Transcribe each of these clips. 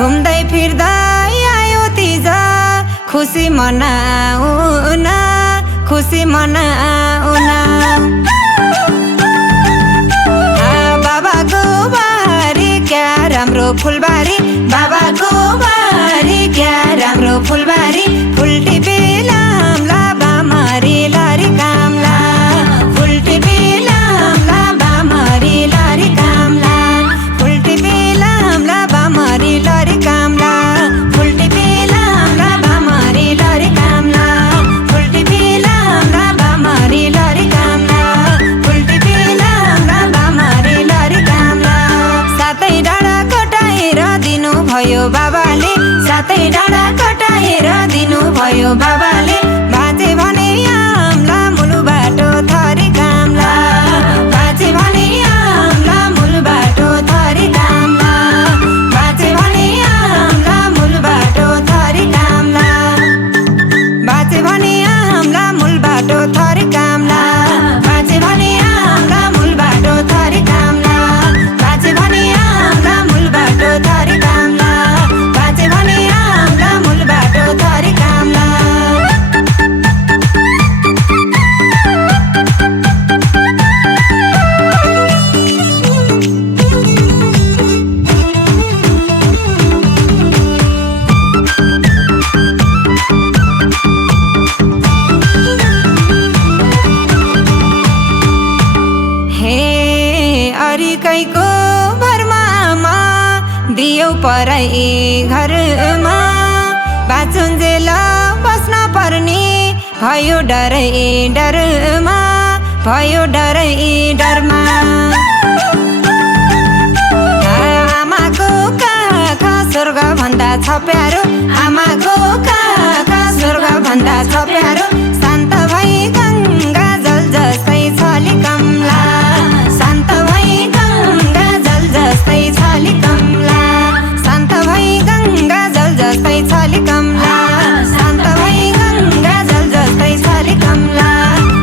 घुम्दै फिर्दै आयो तीज खुसी मनाउन खुसी मनाउन बाबाको बारी क्या राम्रो फुलबारी बाबाको बारी क्या राम्रो फुलबारी फुल टिपी लामला बामरी लरी कामला फुल टिपी लामला बामरी लरी कामला फुल टिपी लामला बामरी लरी कामला फुल टिपी लामला बामरी लरी कामला फुल टिपी लामला बामरी लरी कामला फुल टिपी लामला बामरी लरी कामला सातै डाँडा कटाएर दिनु भयो बाबाले सातै डाँडा कटाएर दिनु भयो बाबाले बाजे भने आमला मुलु बाटो थरी कामला बाजे भने आमला मुलु बाटो थरी कामला बाजे भने आमला मुलु बाटो थरी कामला बाजे भने आमला मुल बाटो थरी कामला बाजे भने आमला मुल बाटो थरी कामला बाजे भने आमला मुल बाटो थरी कामला बाजे भने आमला मुल बाटो थरी कामला अरिकैको भरमा दियौ पराई घरमा बाचुन्जेल बस्न पर्ने भयो डरै डरमा भयो डरै डरमा आमाको काखा स्वर्ग भन्दा छ प्यारो आमाको काखा स्वर्ग भन्दा छ प्यारो शान्त भई गङ्गा जल जस्तै छली कमला शान्त भई गङ्गा जल जस्तै छली कमला शान्त भई गङ्गा जल जस्तै छली कमला शान्त भई गङ्गा जल जस्तै छली कमला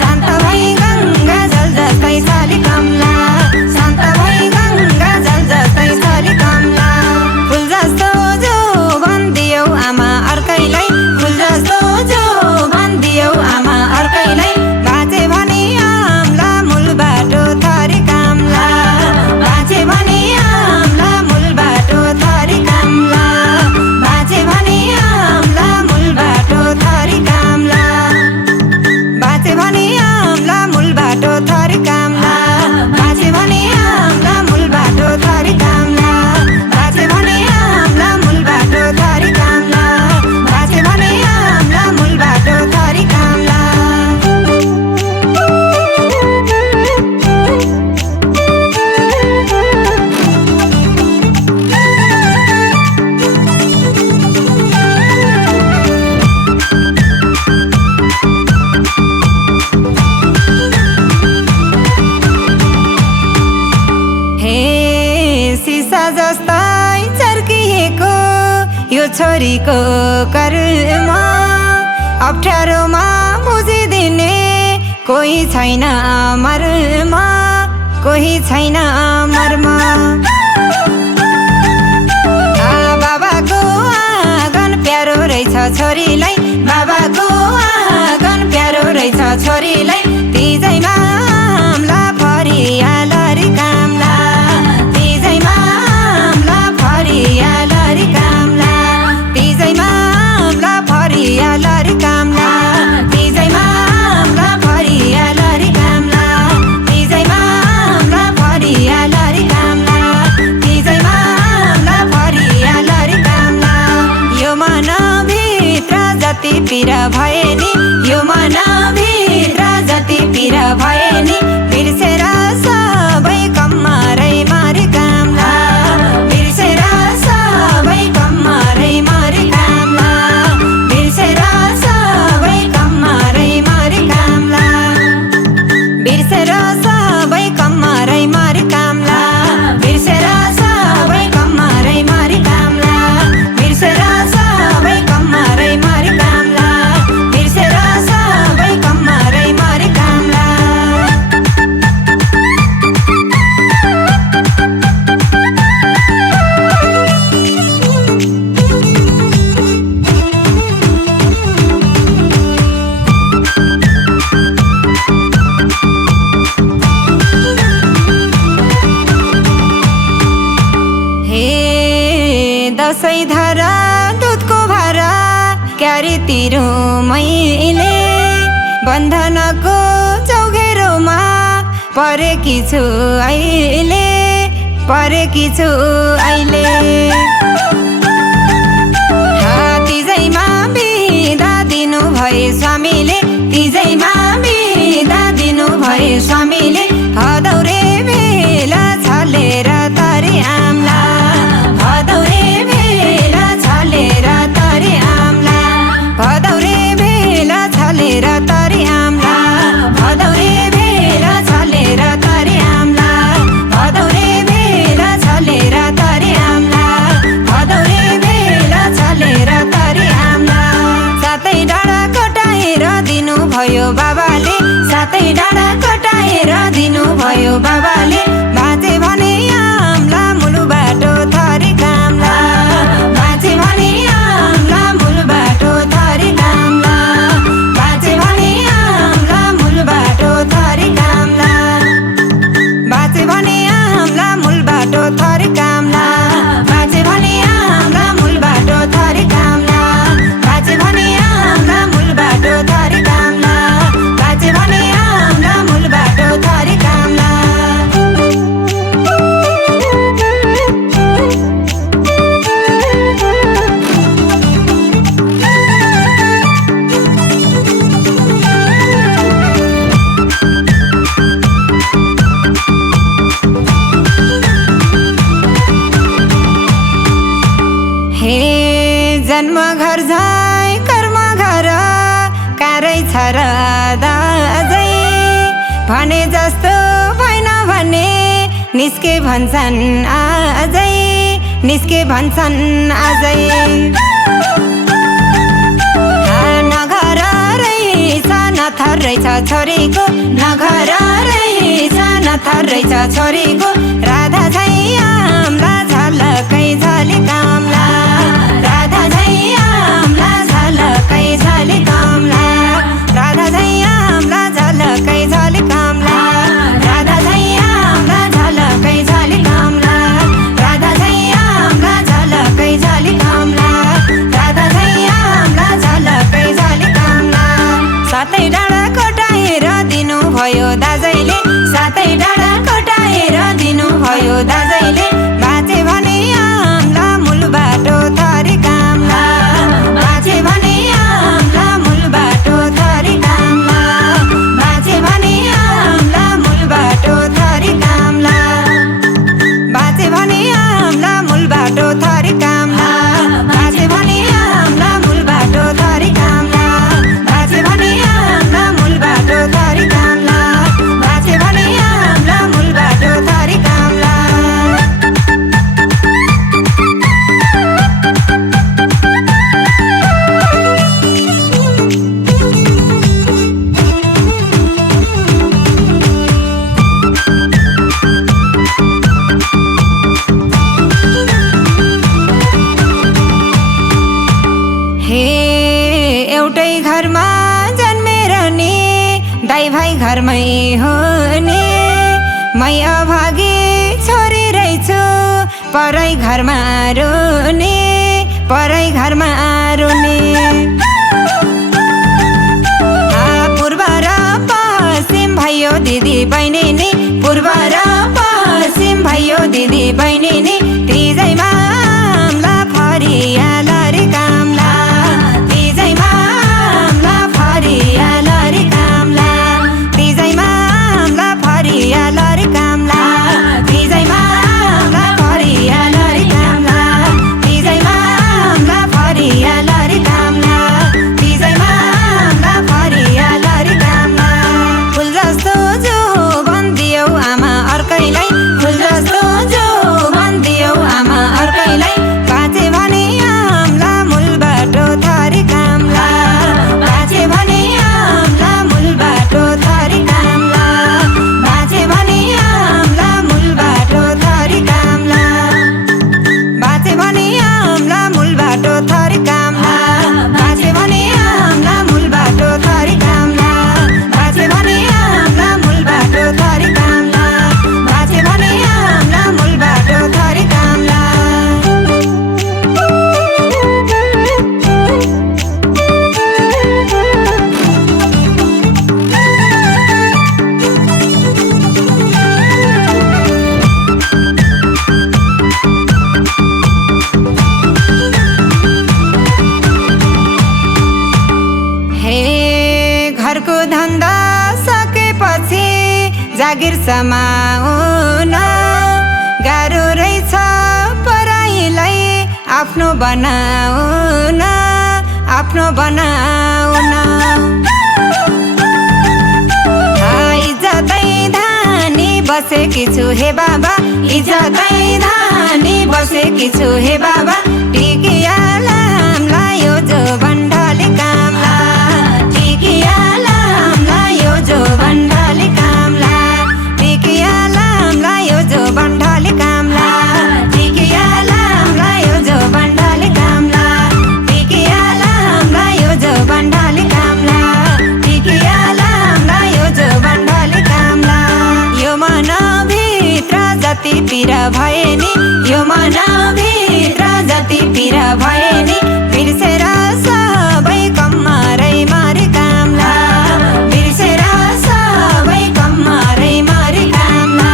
शान्त भई गङ्गा जल जस्तै छली कमला शान्त भई गङ्गा जल जस्तै छली कमला फुल जस्तो जो भन्दियौ आमा अर्कैलाई फुल जस्तो जो भन्दियौ आमा अर्कैलाई बाजे भने आमला मुल बाटो थरी कामला बाजे भने आमला मुल बाटो थरी कामला बाजे भने आमला मुल बाटो थरी कामला बाजे भने आमला मुल बाटो थरी कामला बाजे भने आमला मुल बाटो थरी कामला बाजे भने आमला मुल बाटो थरी कामला बाजे भने आमला मुल बाटो थरी कामला सिसा जस्तै चर्किएको यो छोरीको कर्म अप्ठ्यारोमा बुझिदिने कोही छैन मर्म कोही छैन मर्म बाबाको आँगन प्यारो रहेछ छोरीलाई बाबाको आँगन प्यारो रहेछ छोरीलाई तिजैमा आमला फरिया लरी कामला तिजैमा आमला फरिया लरी कामला तिजैमा आमला फरिया लरी कामला तिजैमा आमला फरिया लरी कामला तिजैमा आमला फरिया लरी कामला तिजैमा आमला फरिया लरी कामला यो मनभित्र जति पीर भए नि यो मनभित्र जति पीर भए नि बिर्सेर सबै कम्मरै मरि कामला बिर्सेर सबै कम्मरै मरि कामला बिर्सेर सबै कम्मरै मरि कामला बिर्सेर सबै कम्मरै मरि कामला बिर्सेर सबै कम्मरै मरि कामला बिर्सेर सबै कम्मरै मरि कामला बिर्सेर सबै दसैँ धारा दुधको भारा क्यारी तिरु मैले बन्धनको चौघेरोमा परेकी छु अहिले तिजैमा बिदा दिनु भए स्वामीले तिजैमा बिदा दिनु भए स्वामीले भदौरे बेला छलेर तरे आम्ला भदौरे बेला छलेर तरे आम्ला भदौरे बेला छलेर तरे आम्ला भदौरे बेला छलेर तरे आम्ला भदौरे बेला छलेर तरे आम्ला भदौरे बेला छलेर तरे आम्ला सातै डाँडा कटाएर दिनु भयो बाबाले सातै डाँडा कटाएर दिनु भयो बाबाले बाँचे भने आम्ला मुलु बाटो थरी कामला बाँचे भने आम्ला मुलु बाटो थरी कामला बाँचे भने आम्ला मुलु बाटो थरी कामला बाँचे भने आम्ला मुल बाटो थरी कामला बाँचे भने आम्ला मुल बाटो थरी कामला बाँचे भने आम्ला मुल बाटो थरी कामला बाँचे भने आम्ला मुल बाटो थरी कामला हे जन्म घर झै कर्म घर कारै छ र दाजै भने जस्तो भएन भने निस्के भन्छन् आजै निस्के भन्छन् आजै नघर रहेछ नथर रहेछ छोरीको नघर रहेछ नथर रहेछ छोरीको राधा झै आम्ला झलकै झली कामला राधा झै आम्ला झलकै झली कामला राधा झै आम्ला झलकै झली कामला राधा झै आम्ला झलकै झली कामला राधा झै आम्ला झलकै झली कामला राधा झै आम्ला झलकै झली कामला सातै डाँडा कटाएर दिनु भयो दाजैले सातै डाँडा कटाएर दिनु भयो दाजैले बाँचे भने आम्ला मुल बाटो थरी कामला बाँचे भने आम्ला मुल बाटो थरी कामला बाँचे भने आम्ला मुल बाटो थरी कामला बाँचे भने आम्ला मुल बाटो थरी कामला बाँचे भने आम्ला मुल बाटो थरी कामला बाँचे भने आम्ला मुल बाटो थरी कामला बाँचे भने आम्ला मुल बाटो थरी कामला हे एउटै घरमा जन्मेर नि दाइ भाइ घरमै हो नि मै अभागी छोरी रहेछु परै घरमा रुने परै घरमा रुने पूर्व र पश्चिम भाइयो दिदी बहिनी नि पूर्व र पश्चिम भाइयो दिदी बहिनी नि तिजैमा आम्ला फरियाला रे कामला तिजैमा आम्ला फरियाला रे कामला तिजैमा आम्ला फरियाला रे कामला तिजैमा आम्ला फरियाला रे कामला तिजैमा आम्ला फरियाला रे कामला तिजैमा आम्ला फरियाला रे कामला फुल जस्तो जो भन्दियौ आमा अर्कैलाई फुल जस्तो जो भन्दियौ आमा अर्कै घरको धन्दा सकेपछि जागिर समाउन गाह्रो रहेछ पराईलाई आफ्नो बनाउन इज्जतै धानी बसेकी छु हे बाबा इज्जतै धानी बसेकी छु हे बाबा टिकियाला हामीलाई यो जो बन्डली कामला टिकियाला हामीलाई यो जो बन्डली कामला टिकियाला हामीलाई यो जो बन्डली कामला टिकियाला हामीलाई यो जो बन्डली कामला टिकियाला हामीलाई यो जो बन्डली कामला टिकियाला हामीलाई यो जो बन्डली कामला यो मनभित्र जति पीर भए नि यो मनभित्र जति पीर भए नि बिर्सेर सबै कम्मरै मरि कामला बिर्सेर सबै कम्मरै मरि कामला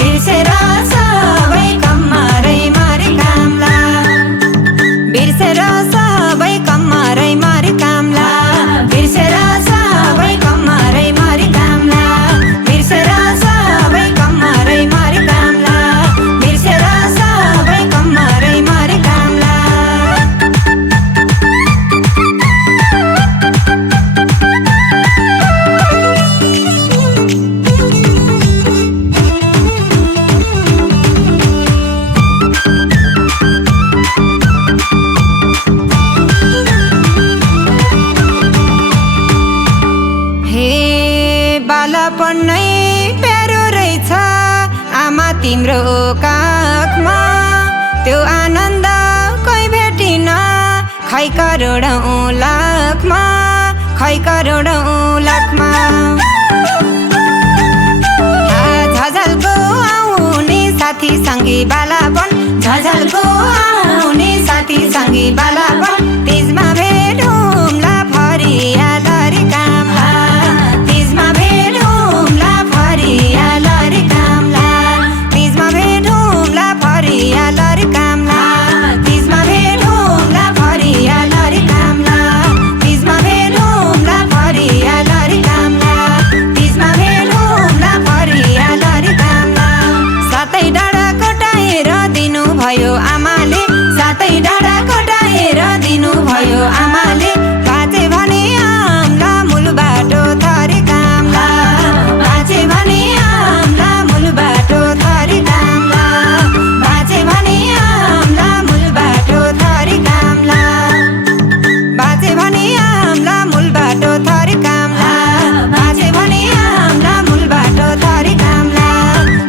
बिर्सेर सबै कम्मरै मरि कामला बिर्सेर सबै कम्मरै मरि कामला बिर्सेर सबै कम्मरै मरि कामला बिर्सेर सबै कम्मरै मरि कामला बिर्सेर सबै कम्मरै मरि कामला हे बालापन नै प्यारो रहेछ आमा तिम्रो काखमा त्यो आनन्द कहीँ भेटिन खै करोडौँ लाखमा खै करोडौँ लाखमा झझल्को आउने साथी सँगी बालापन झझल्को आउने साथी सँगी बालापन तिजमा भेटौँला फरियाला रे कामला तिजमा भेटौँला फरियाला रे कामला तिजमा भेटौँला फरियाला रे कामला तिजमा भेटौँला फरियाला रे कामला तिजमा भेटौँला फरियाला रे कामला तिजमा भेटौँला फरियाला रे कामला सातै डाँडा कटाएर दिनुभयो आमाले सातै डाँडा कटाएर दिनुभयो आमाले बाँचे भने आम्ला मूल बाटो थरी कामला बाँचे भने आम्ला मूल बाटो थरी कामला बाँचे भने आम्ला मूल बाटो थरी कामला बाँचे भने आम्ला मूल बाटो थरी कामला बाँचे भने आम्ला मूल बाटो थरी कामला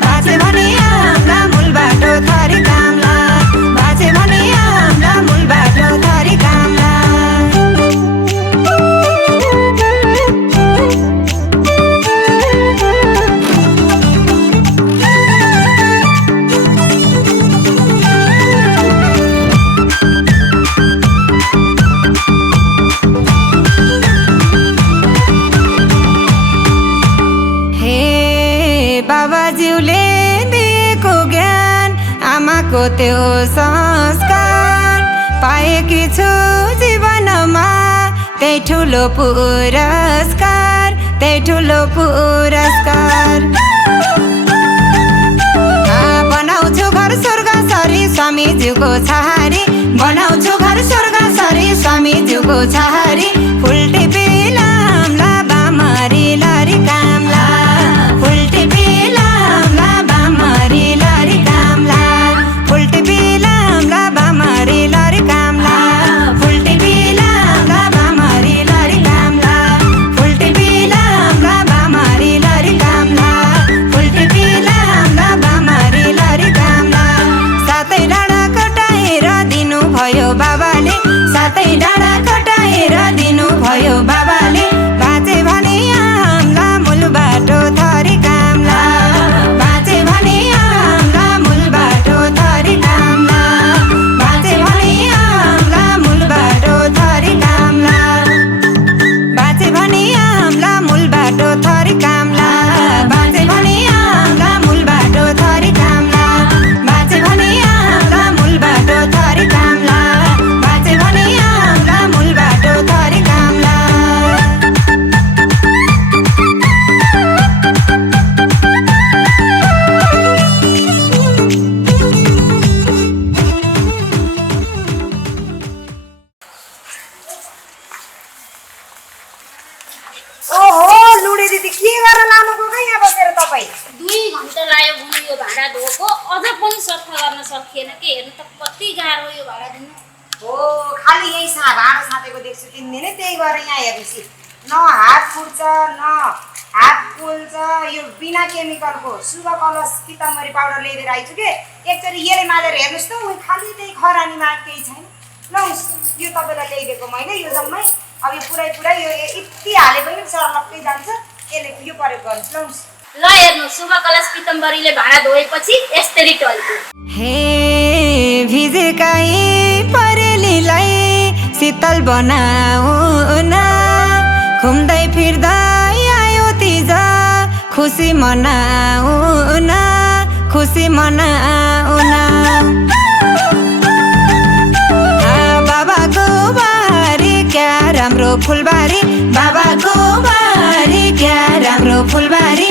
बाँचे भने आम्ला मूल बाटो थरी कामला बाँचे भने आम्ला मूल बाटो थरी कामला हे बाबाज्यूले दिएको ज्ञान आमाको त्यो संस्कार पाएकी छु जीवनमा त्यही ठुलो पुरस्कार त्यही ठुलो पुरस्कार बनाउँछु घर स्वर्ग सरी स्वामीज्यूको छहारी बनाउँछु घर स्वर्ग सरी स्वामीज्यूको छहारी फुल टिपिलामला बामरी लरी कामला फुल टिपिलामला बामरी लरी कामला फुल टिपिलामला बामरी लरी कामला फुल टिपिलामला बामरी लरी कामला फुल टिपिलामला बामरी लरी कामला फुल टिपिलामला बामरी लरी कामला सातै डाँडा कटाएर दिनुभयो बाबाले सातै डाँडा कटाएर दिनुभयो बाबाले बाँचे भने आम्ला मूल बाटो थरी कामला बाँचे भने आम्ला मूल बाटो थरी कामला बाँचे भने आम्ला मूल बाटो थरी कामला बाँचे भने आम्ला मूल बाटो थरी कामला बाँचे भने आम्ला मूल बाटो थरी कामला बाँचे भने आम्ला मूल बाटो थरी कामला बाँचे भने आम्ला सकिएन के हेर्नु त कति गाह्रो यो भाडा दिनु हो खालि यही भाँडो साँचेको देख्छु 3 दिनै त्यही गरेर यहाँ हेर्नुसी न हात फुट्छ न हात पोल्छ यो बिना केमिकलको शुभ कलश पिताम्बरी पाउडर ल्याइदिएर आइछु के एकचोटि यसले माजेर हेर्नुहोस् त उही खालि त्यही खरानीमा केही छैन लौस् यो तपाईँलाई ल्याइदिएको मैले यो जम्मै अब यो पुरै यो यति हाले पनि चर्लक्कै जान्छ यसले यो प्रयोग गर्नुहोस् लौस् ल हेर्नु शुभ कलश पिताम्बरीले भाडा धोएपछि यस्तरी टल्यो हे भिजेकाई परेलीलाई शीतल बनाउन घुम्दै फिर्दै आयो तिज खुसी मनाउन बाबाको बारी क्या राम्रो फुलबारी बाबाको बारी क्या राम्रो फुलबारी